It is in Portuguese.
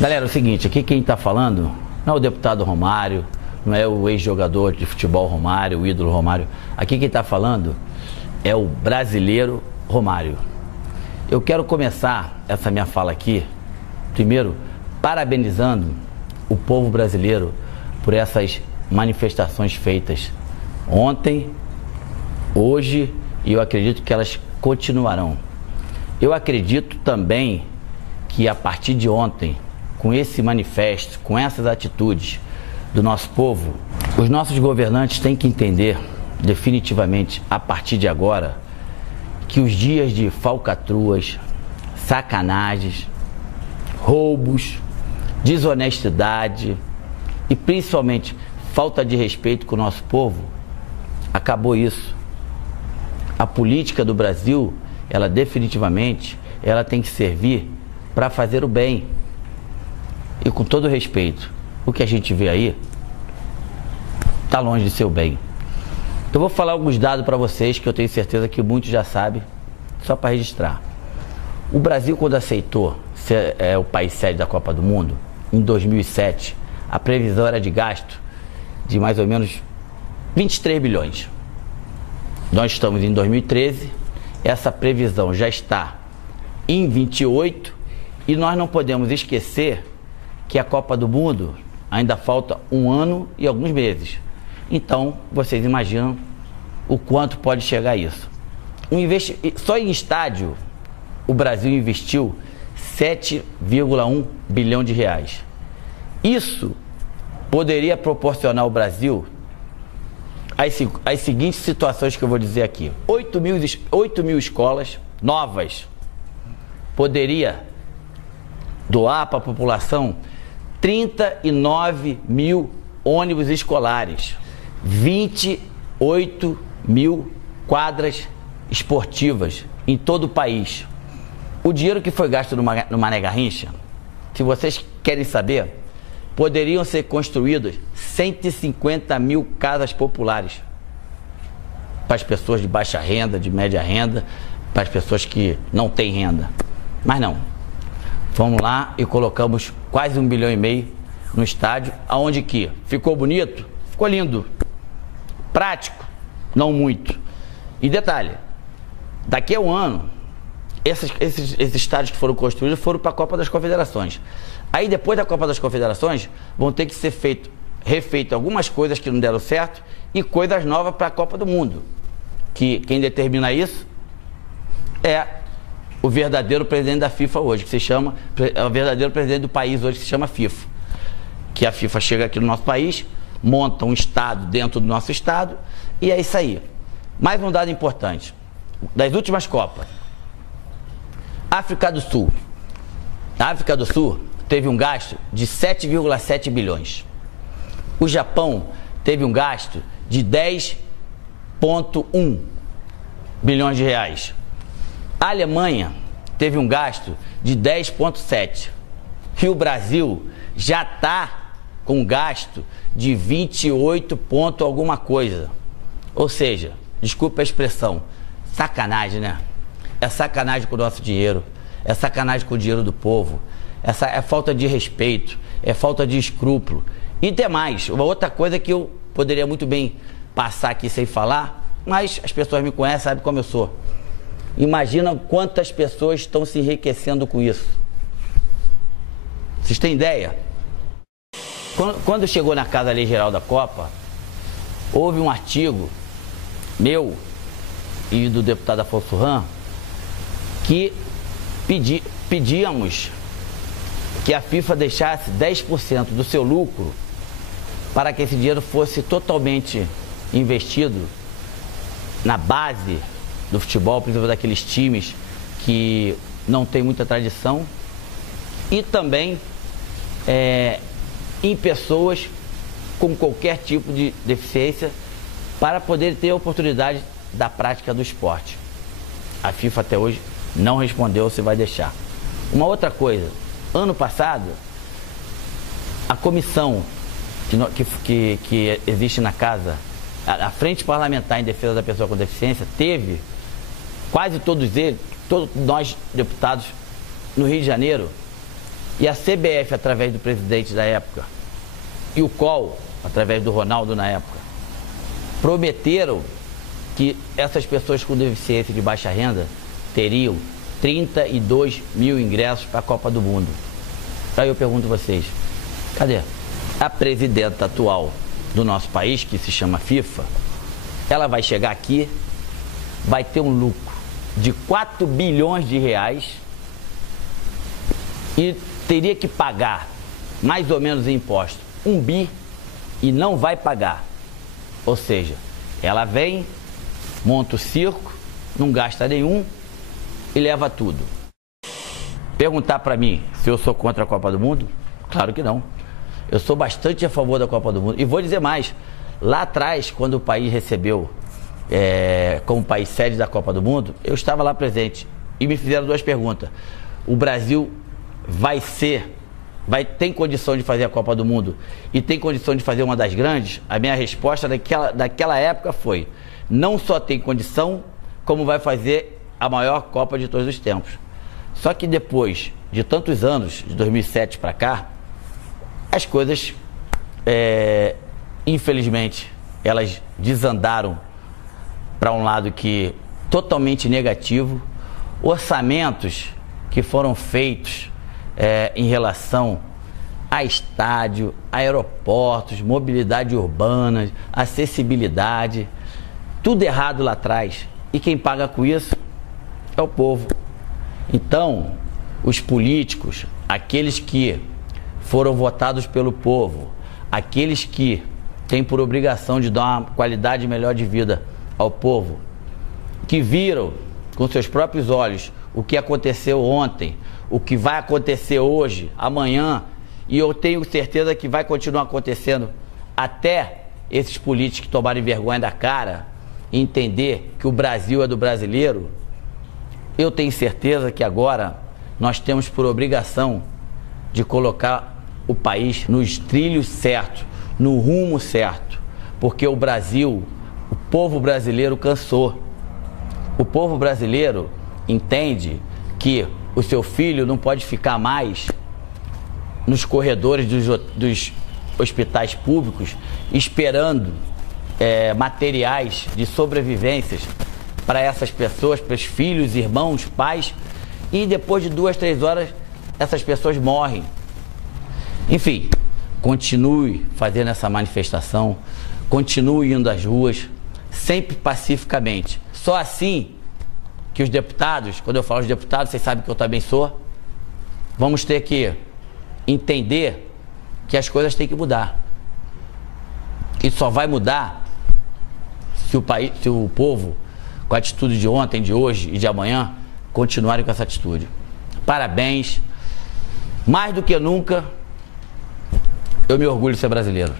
Galera, é o seguinte, aqui quem está falando não é o deputado Romário, não é o ex-jogador de futebol Romário, o ídolo Romário. Aqui quem está falando é o brasileiro Romário. Eu quero começar essa minha fala aqui, primeiro, parabenizando o povo brasileiro por essas manifestações feitas ontem, hoje, e eu acredito que elas continuarão. Eu acredito também que a partir de ontem, com esse manifesto, com essas atitudes do nosso povo, os nossos governantes têm que entender definitivamente, a partir de agora, que os dias de falcatruas, sacanagens, roubos, desonestidade e principalmente falta de respeito com o nosso povo, acabou isso. A política do Brasil, ela definitivamente, ela tem que servir para fazer o bem. E com todo respeito, o que a gente vê aí está longe de ser o bem. Eu vou falar alguns dados para vocês que eu tenho certeza que muitos já sabem, só para registrar. O Brasil, quando aceitou ser o país sede da Copa do Mundo, em 2007, a previsão era de gasto de mais ou menos 23 bilhões. Nós estamos em 2013, essa previsão já está em 28 e nós não podemos esquecer que a Copa do Mundo ainda falta um ano e alguns meses. Então, vocês imaginam o quanto pode chegar isso. Só em estádio, o Brasil investiu 7,1 bilhão de reais. Isso poderia proporcionar ao Brasil as seguintes situações que eu vou dizer aqui. 8 mil escolas novas. Poderia doar para a população 39 mil ônibus escolares, 28 mil quadras esportivas em todo o país. O dinheiro que foi gasto no Mané Garrincha, se vocês querem saber, poderiam ser construídas 150 mil casas populares para as pessoas de baixa renda, de média renda, para as pessoas que não têm renda. Mas não. Vamos lá e colocamos quase 1,5 bilhão no estádio, aonde que ficou bonito, ficou lindo, prático, não muito. E detalhe, daqui a um ano, esses estádios que foram construídos foram para a Copa das Confederações. Aí depois da Copa das Confederações, vão ter que ser refeito algumas coisas que não deram certo e coisas novas para a Copa do Mundo. Que quem determina isso é o verdadeiro presidente da FIFA hoje, que se chama, é o verdadeiro presidente do país hoje, que se chama FIFA. Que a FIFA chega aqui no nosso país, monta um estado dentro do nosso estado e é isso aí. Mais um dado importante, das últimas Copas, África do Sul. A África do Sul teve um gasto de 7,7 bilhões. O Japão teve um gasto de 10,1 bilhões de reais. A Alemanha teve um gasto de 10,7. E o Brasil já está com um gasto de 28 ponto alguma coisa. Ou seja, desculpa a expressão, sacanagem, né? É sacanagem com o nosso dinheiro, é sacanagem com o dinheiro do povo, é falta de respeito, é falta de escrúpulo. E demais, uma outra coisa que eu poderia muito bem passar aqui sem falar, mas as pessoas me conhecem, sabem como eu sou. Imagina quantas pessoas estão se enriquecendo com isso. Vocês têm ideia? Quando chegou na Casa Lei Geral da Copa, houve um artigo meu e do deputado Afonso Ram que pedíamos que a FIFA deixasse 10% do seu lucro para que esse dinheiro fosse totalmente investido na base do futebol, principalmente daqueles times que não tem muita tradição, e também em pessoas com qualquer tipo de deficiência para poder ter a oportunidade da prática do esporte. A FIFA até hoje não respondeu se vai deixar. Uma outra coisa, ano passado, a comissão que existe na casa, a Frente Parlamentar em Defesa da Pessoa com Deficiência, teve quase todos nós deputados no Rio de Janeiro, E a CBF, através do presidente da época, e o COL, através do Ronaldo na época, prometeram que essas pessoas com deficiência de baixa renda teriam 32 mil ingressos para a Copa do Mundo. Aí eu pergunto a vocês, cadê? A presidenta atual do nosso país, que se chama FIFA, ela vai chegar aqui, vai ter um lucro de 4 bilhões de reais e teria que pagar mais ou menos em imposto 1 bi e não vai pagar. Ou seja, ela vem, monta o circo, não gasta nenhum e leva tudo. Perguntar para mim se eu sou contra a Copa do Mundo? Claro que não. Eu sou bastante a favor da Copa do Mundo. E vou dizer mais, lá atrás, quando o país recebeu como país sede da Copa do Mundo, eu estava lá presente e me fizeram 2 perguntas. O Brasil tem condição de fazer a Copa do Mundo e tem condição de fazer uma das grandes? A minha resposta daquela época foi: não só tem condição, como vai fazer a maior Copa de todos os tempos. Só que depois de tantos anos, de 2007 para cá, as coisas, infelizmente, elas desandaram para um lado que totalmente negativo. Orçamentos que foram feitos em relação a estádio, aeroportos, mobilidade urbana, acessibilidade, tudo errado lá atrás. E quem paga com isso é o povo. Então, os políticos, aqueles que foram votados pelo povo, aqueles que têm por obrigação de dar uma qualidade melhor de vida ao povo, que viram com seus próprios olhos o que aconteceu ontem, o que vai acontecer hoje, amanhã, e eu tenho certeza que vai continuar acontecendo até esses políticos tomarem vergonha da cara e entender que o Brasil é do brasileiro. Eu tenho certeza que agora nós temos por obrigação de colocar o país nos trilhos certos, no rumo certo, porque o Brasil, o povo brasileiro cansou. O povo brasileiro entende que o seu filho não pode ficar mais nos corredores dos hospitais públicos esperando materiais de sobrevivências para essas pessoas, para os filhos, irmãos, pais, e depois de 2, 3 horas essas pessoas morrem. Enfim, continue fazendo essa manifestação, continue indo às ruas, sempre pacificamente. Só assim que os deputados, quando eu falo os deputados, vocês sabem que eu também sou, vamos ter que entender que as coisas têm que mudar. E só vai mudar se o povo, com a atitude de ontem, de hoje e de amanhã, continuarem com essa atitude. Parabéns. Mais do que nunca, eu me orgulho de ser brasileiro.